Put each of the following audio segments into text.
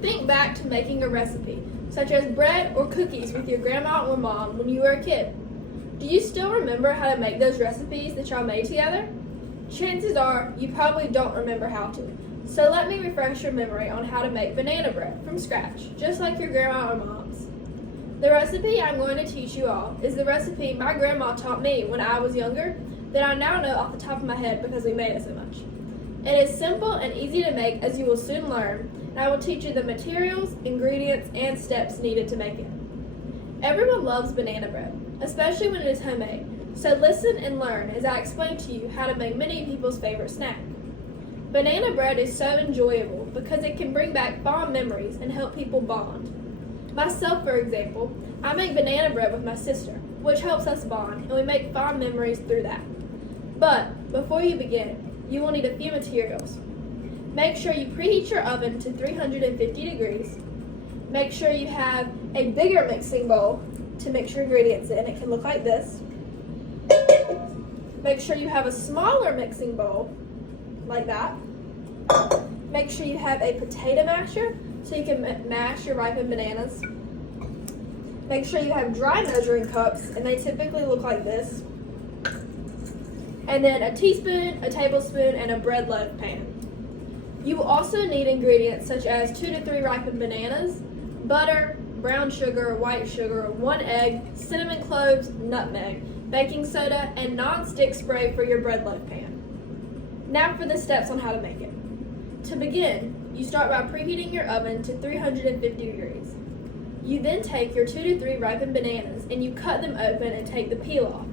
Think back to making a recipe, such as bread or cookies with your grandma or mom when you were a kid. Do you still remember how to make those recipes that y'all made together? Chances are you probably don't remember how to, so let me refresh your memory on how to make banana bread from scratch, just like your grandma or mom's. The recipe I'm going to teach you all is the recipe my grandma taught me when I was younger that I now know off the top of my head because we made it so much. It is simple and easy to make, as you will soon learn, and I will teach you the materials, ingredients, and steps needed to make it. Everyone loves banana bread, especially when it is homemade, so listen and learn as I explain to you how to make many people's favorite snack. Banana bread is so enjoyable because it can bring back fond memories and help people bond. Myself, for example, I make banana bread with my sister, which helps us bond, and we make fond memories through that. But before you begin, you will need a few materials. Make sure you preheat your oven to 350 degrees. Make sure you have a bigger mixing bowl to mix your ingredients in. It can look like this. Make sure you have a smaller mixing bowl, like that. Make sure you have a potato masher so you can mash your ripened bananas. Make sure you have dry measuring cups, and they typically look like this. And then a teaspoon, a tablespoon, and a bread loaf pan. You will also need ingredients such as 2 to 3 ripened bananas, butter, brown sugar, white sugar, 1 egg, cinnamon cloves, nutmeg, baking soda, and non-stick spray for your bread loaf pan. Now for the steps on how to make it. To begin, you start by preheating your oven to 350 degrees. You then take your 2 to 3 ripened bananas and you cut them open and take the peel off.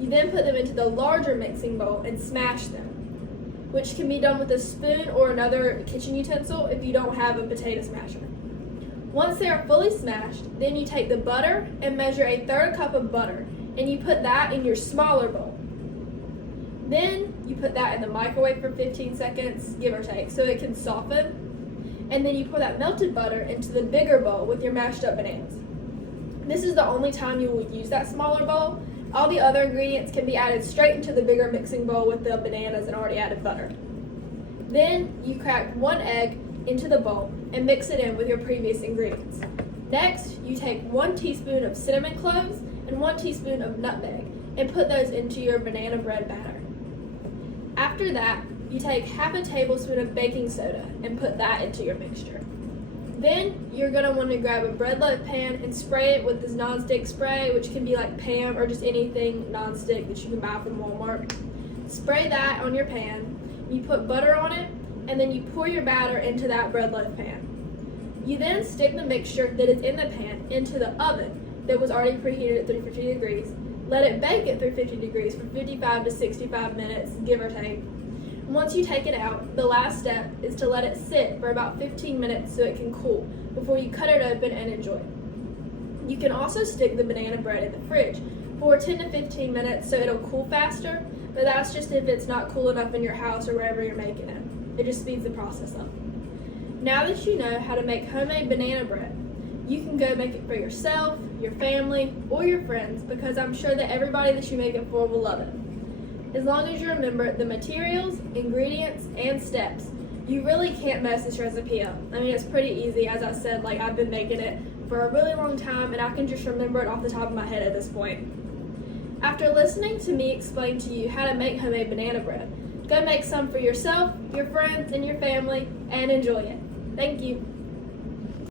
You then put them into the larger mixing bowl and smash them, which can be done with a spoon or another kitchen utensil if you don't have a potato smasher. Once they are fully smashed, then you take the butter and measure a 1/3 cup of butter, and you put that in your smaller bowl. Then you put that in the microwave for 15 seconds, give or take, so it can soften. And then you pour that melted butter into the bigger bowl with your mashed up bananas. This is the only time you will use that smaller bowl. All the other ingredients can be added straight into the bigger mixing bowl with the bananas and already added butter. Then you crack 1 egg into the bowl and mix it in with your previous ingredients. Next, you take 1 teaspoon of cinnamon cloves and 1 teaspoon of nutmeg and put those into your banana bread batter. After that, you take half a tablespoon of baking soda and put that into your mixture. Then you're going to want to grab a bread loaf pan and spray it with this non-stick spray, which can be like Pam or just anything non-stick that you can buy from Walmart. Spray that on your pan. You put butter on it, and then you pour your batter into that bread loaf pan. You then stick the mixture that is in the pan into the oven that was already preheated at 350 degrees. Let it bake at 350 degrees for 55 to 65 minutes, give or take. Once you take it out, the last step is to let it sit for about 15 minutes so it can cool before you cut it open and enjoy it. You can also stick the banana bread in the fridge for 10 to 15 minutes so it'll cool faster, but that's just if it's not cool enough in your house or wherever you're making it. It just speeds the process up. Now that you know how to make homemade banana bread, you can go make it for yourself, your family, or your friends, because I'm sure that everybody that you make it for will love it. As long as you remember the materials, ingredients, and steps, you really can't mess this recipe up. I mean, it's pretty easy. As I said, like, I've been making it for a really long time, and I can just remember it off the top of my head at this point. After listening to me explain to you how to make homemade banana bread, go make some for yourself, your friends, and your family, and enjoy it. Thank you.